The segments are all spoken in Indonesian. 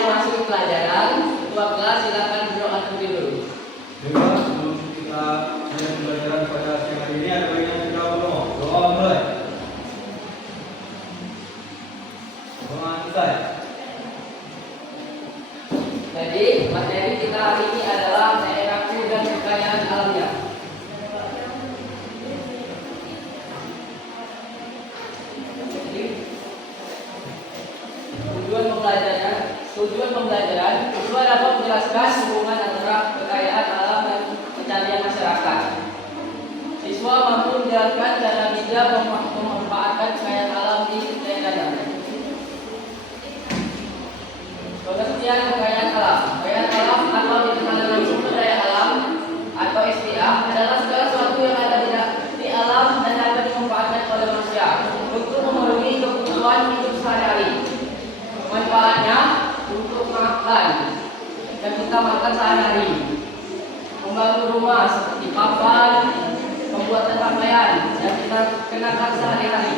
memasuki pelajaran, ketua kelas silakan berdoa terlebih dulu. Baiklah, sebelum kita mulai pembelajaran pada siang hari ini, ada baiknya kita berdoa. Doa mulai. Doa selesai. Jadi materi kita hari ini adalah daerahku dan kekayaan alamnya. Tujuan pembelajaran kedua dapat menjelaskan hubungan antara kekayaan alam dan kecantikan masyarakat. Siswa mampu menjelaskan cara bijak memanfaatkan kekayaan alam di daerahnya. Pengertian kekayaan alam. Kekayaan alam atau dikenal dengan sumber daya alam atau SDA adalah segala sesuatu yang ada di alam dan dapat dimanfaatkan oleh manusia untuk memenuhi kebutuhan hidup sehari-hari. Manfaatnya untuk makan yang kita makan sehari-hari, membangun rumah seperti papan, pembuatan pakaian yang kita kenakan sehari-hari.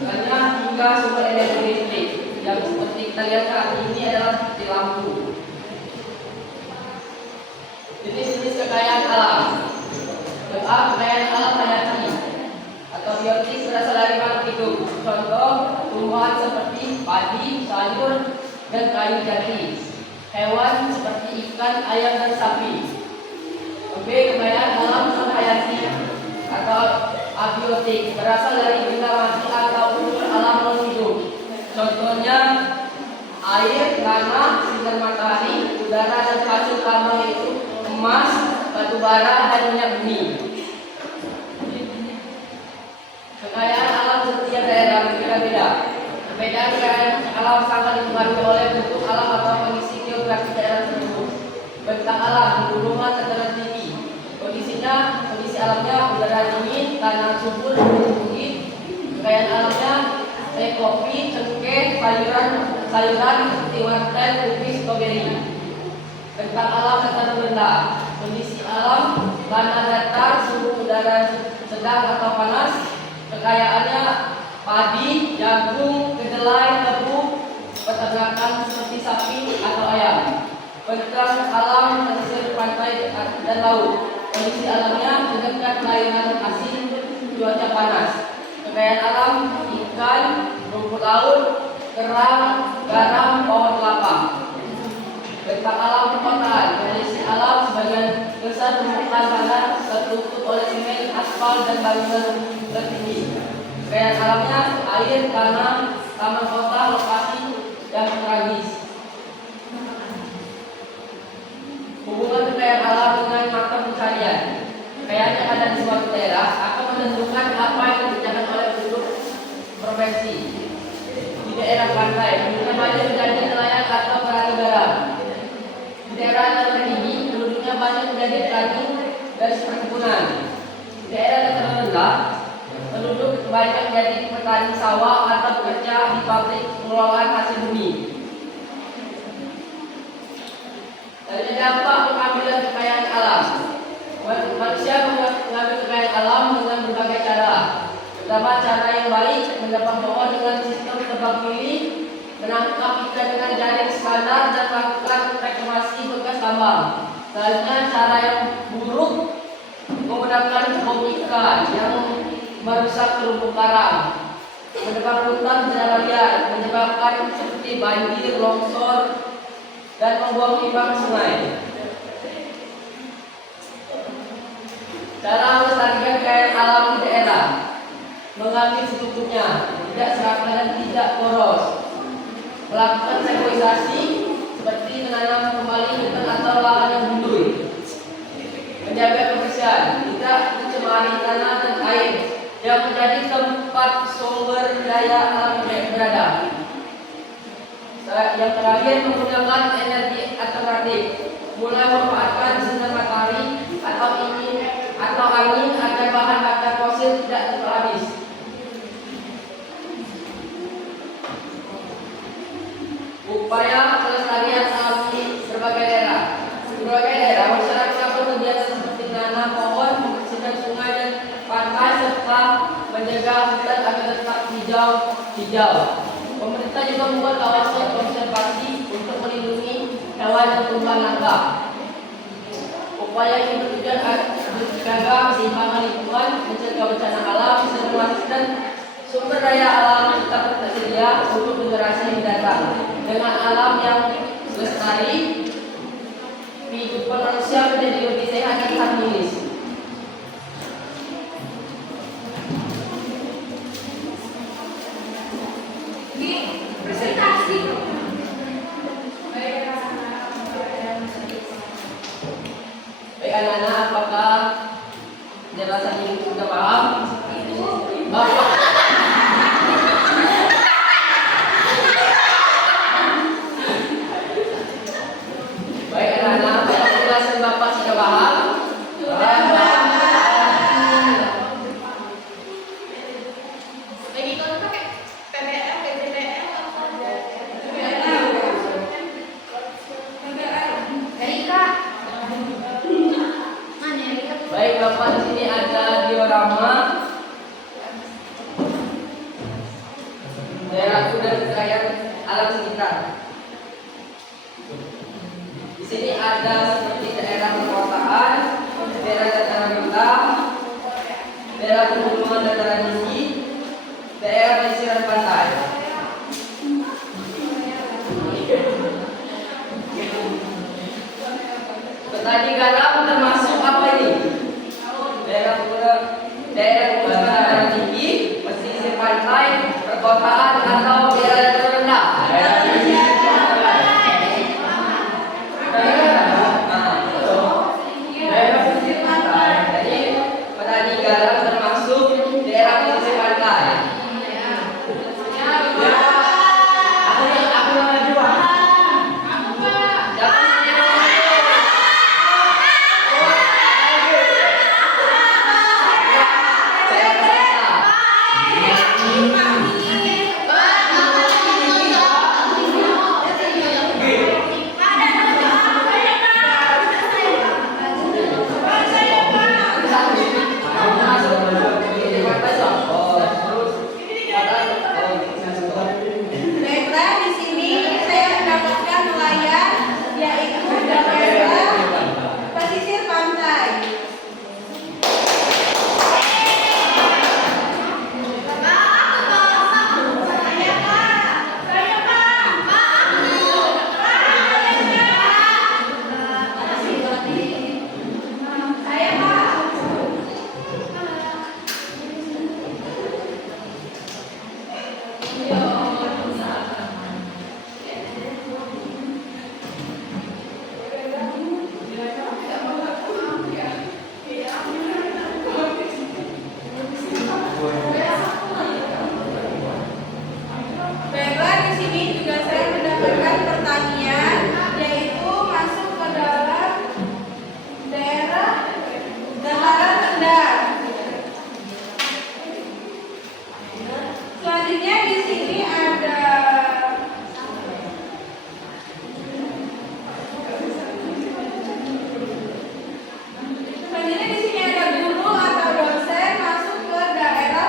Karena hingga sumber energi listrik yang seperti kita lihat saat ini adalah seperti lampu. Jenis-jenis kekayaan alam. Kekayaan alam hayati atau biotik berasal dari makhluk hidup. Contoh tumbuhan seperti padi, sayur, dan kayu jati. Hewan seperti ikan, ayam, dan sapi. B. Kekayaan alam non-hayati atau abiotik berasal dari benda mati atau unsur alam non-hidup. Contohnya air, tanah, sinar matahari, udara, dan hasil tambang yaitu emas, batu bara, dan minyak bumi. Kekayaan alam setiap daerah berbeda-beda. Perbedaan kekayaan alam sangat dipengaruhi oleh bentuk alam atau kondisi geografi daerah tersebut. Bentang alam, gunungan, dataran tinggi. Kondisi alamnya udara dingin, tanah subur, bukit. Kekayaan alamnya kopi, cengkeh, sayuran seperti wortel, ubi, stroberi. Bentang alam dataran rendah. Kondisi alam tanah datar, suhu udara sedang atau panas. Kekayaannya padi, jagung, kedelai, tebu, peternakan seperti sapi atau ayam. Bentang alam pesisir pantai dan laut. Kondisi alamnya dekat perairan asin, cuaca panas. Kekayaan alam ikan, rumput laut, kerang, garam, pohon kelapa. Bentang alam perkotaan. Kondisi alam sebagian besar permukaan tanah tertutup oleh semen, aspal, dan bangunan tertinggi. Kekayaan alamnya air, tanah, taman kota, lokasi yang tragis. Hubungan kekayaan alam dengan mata pencarian. Kekayaan yang ada di suatu daerah akan menentukan apa yang dikerjakan oleh penduduk provinsi. Di daerah pantai, penduduknya banyak menjadi nelayan atau petani garam. Di daerah dataran tinggi, penduduknya banyak menjadi petani dan perkebunan. Di daerah dataran rendah, penduduk banyak menjadi petani sawah atau bekerja di pabrik pengelolaan hasil bumi. Dari dampak pengambilan kekayaan alam. Manusia mengambil kekayaan alam dengan berbagai cara. Pertama, cara yang baik mendapat pohon dengan sistem tebang pilih, menangkap ikan dengan jaring standar, dan melakukan reklamasi bekas tambang. Selanjutnya, cara yang buruk menggunakan bom ikan yang merusak terumbu karang, menebang hutan secara liar, menyebabkan seperti banjir, longsor, dan membuang limbah ke sungai. Cara melestarikan kekayaan alam di daerah: mengambil secukupnya, tidak serakah dan tidak boros. Melakukan sekurisasi seperti menanam kembali hutan atau lahan yang gundul. Menjaga kebersihan, tidak mencemari tanah dan air yang menjadi tempat sumber daya alam yang berada. Yang terakhir, menggunakan energi alternatif, mulai memanfaatkan sinar matahari atau angin agar bahan bakar fosil tidak terhabis. Upaya pelestarian alam di berbagai daerah. Di berbagai daerah, masyarakat berkegiatan seperti menanam pohon, membersihkan sungai dan pantai, serta menjaga hutan agar tetap hijau. Pemerintah Kita juga membuat kawasan konservasi untuk melindungi hewan dan tumbuhan langka. Upaya ini bertujuan agar menjaga keseimbangan lingkungan, mencegah bencana alam, serta memastikan sumber daya alam tetap tersedia untuk generasi mendatang. Dengan alam yang lestari, kehidupan manusia menjadi lebih sehat dan harmonis. Presentasi. Baik anak-anak, apakah penjelasan ini sudah paham? Bapak. Baik anak-anak, apakah penjelasan Bapak sudah paham? Lagi kalau pakai PBL, PBL apa? Erika. Mana Erika? Baik Bapak, di sini ada diorama daerah dan kekayaan alam sekitar. Di sini ada seperti daerah perkotaan, daerah dataran rendah, daerah pegunungan dataran tinggi, daerah pesisir pantai. Petani garam termasuk apa ini? Daerah pegunungan dataran tinggi, pesisir pantai, perkotaan atau daerah dataran rendah? Daerah pesisir pantai. Jadi petani garam termasuk daerah pesisir pantai. Aku nomor 2. Baiklah, di sini saya mendapatkan nelayan, yaitu daerah pesisir pantai. Baiklah, di sini juga saya mendapatkan pertanian, yaitu masuk ke dalam daerah dataran rendah. Selanjutnya di sini ada guru atau dosen masuk ke daerah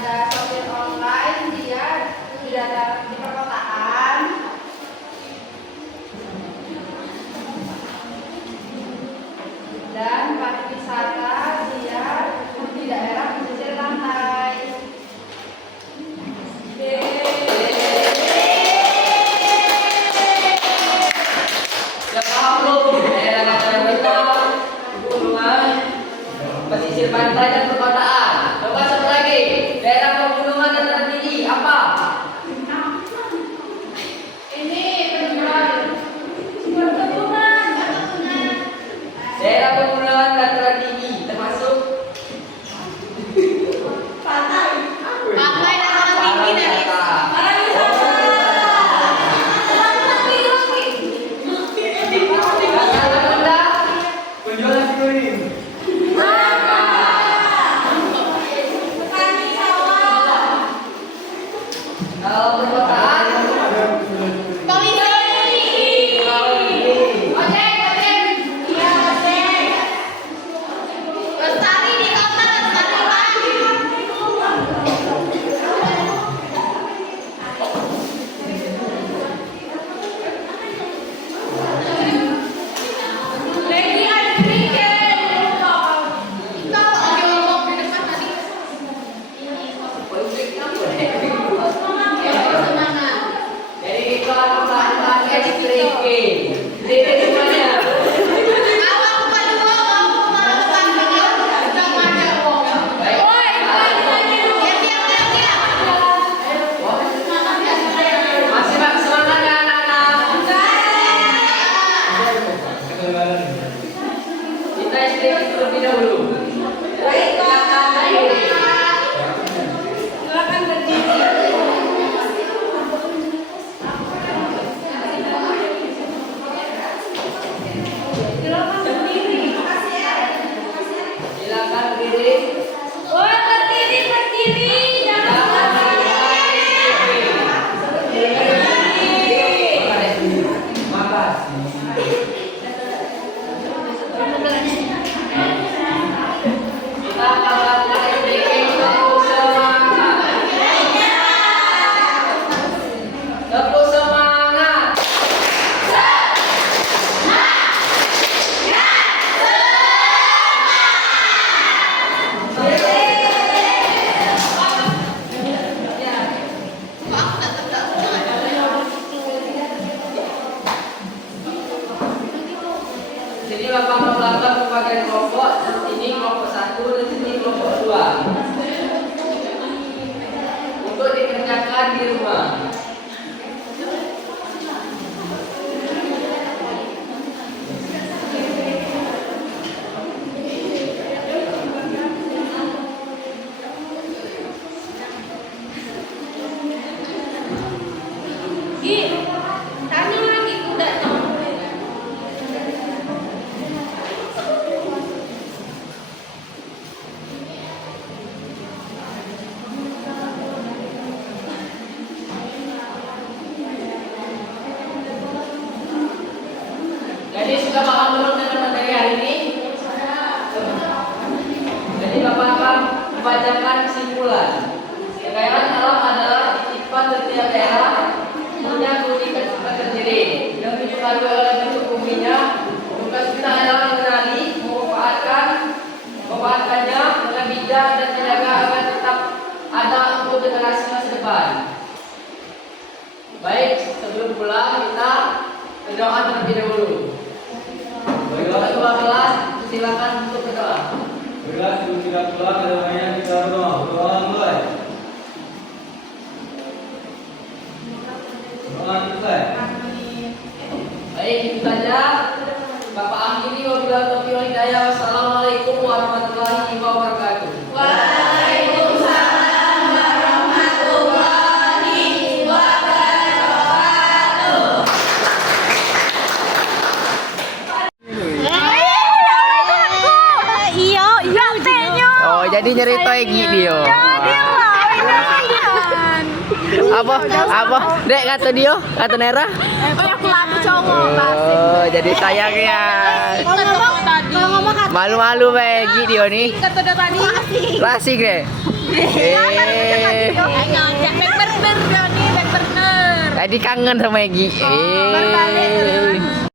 ada sopir online, dia sudah ada di perkotaan. Dan pariwisata dia di daerah pesisir pantai. Sudah paham belum? Daerah kita, pegunungan, pesisir pantai dan perkotaan. Coba satu lagi, daerah pegunungan dan dataran tinggi apa? Ini perkebunan. Daerah pegunungan dan dataran tinggi termasuk Pantai. Pantai dataran tinggi dari pariwisata. dataran rendah. Penjualan figurin. Petani sawah. Kalau perkotaan, Polisi. Ojek. Iya, ojek. Lestari di kota Lestari, Pak. Lagi ada kriket. Kau lagi ngomong di depan tadi. Semangat. jadi iklan pelan-pelan STP. Jadi semuanya. Awak kedua kamu melakukan video sedang ada uang. Baik. Siap. Masih semangat ya anak-anak. Ketegangan. Kita STP terlebih dahulu. Baik, Pak. Silakan berdiri. Silakan berdiri. Makasih ya. Silakan berdiri. Oh, berdiri. Jangan Kita akan melakukan STP tepuk semangat. Tepuk semangat. Jadi Bapak melakukan pembagian kelompok, ini kelompok 1 dan ini kelompok 2. Untuk dikerjakan di rumah. Gi, tanya lagi kudanya. Jadi sudah paham belum dengan materi hari ini? Jadi Bapak akan membacakan kesimpulan. Kekayaan alam adalah titipan setiap daerah punya keunikan sifat tersendiri yang dipengaruhi oleh bentuk buminya. Tugas kita adalah mengenali, memanfaatkannya dengan bijak dan menjaga agar tetap ada untuk generasi masa depan. Baik, sebelum pulang kita berdoa terlebih dahulu. Bapak ketua kelas, silakan untuk berdoa. Beras itu tidak pulang, ada banyak kita berdoa. Berdoa mulai. Doa selesai. Baik, itu saja. Bapak akhiri wabillahi taufiq wal hidayah. Wassalamualaikum warahmatullahi wabarakatuh. Waalaikumsalam warahmatullahi wabarakatuh. Oh, jadi nyerita Egi dia. Apa? Dek kata dia, kata Nera. Aku lagi cowok. Oh, jadi sayang ya. Kalau ngomong Malu-malu Egi dia ni. Kata dia tadi. Klasik deh. Ngajak back burner dia nih, back burner. Tadi kangen sama Egi. Berbalik.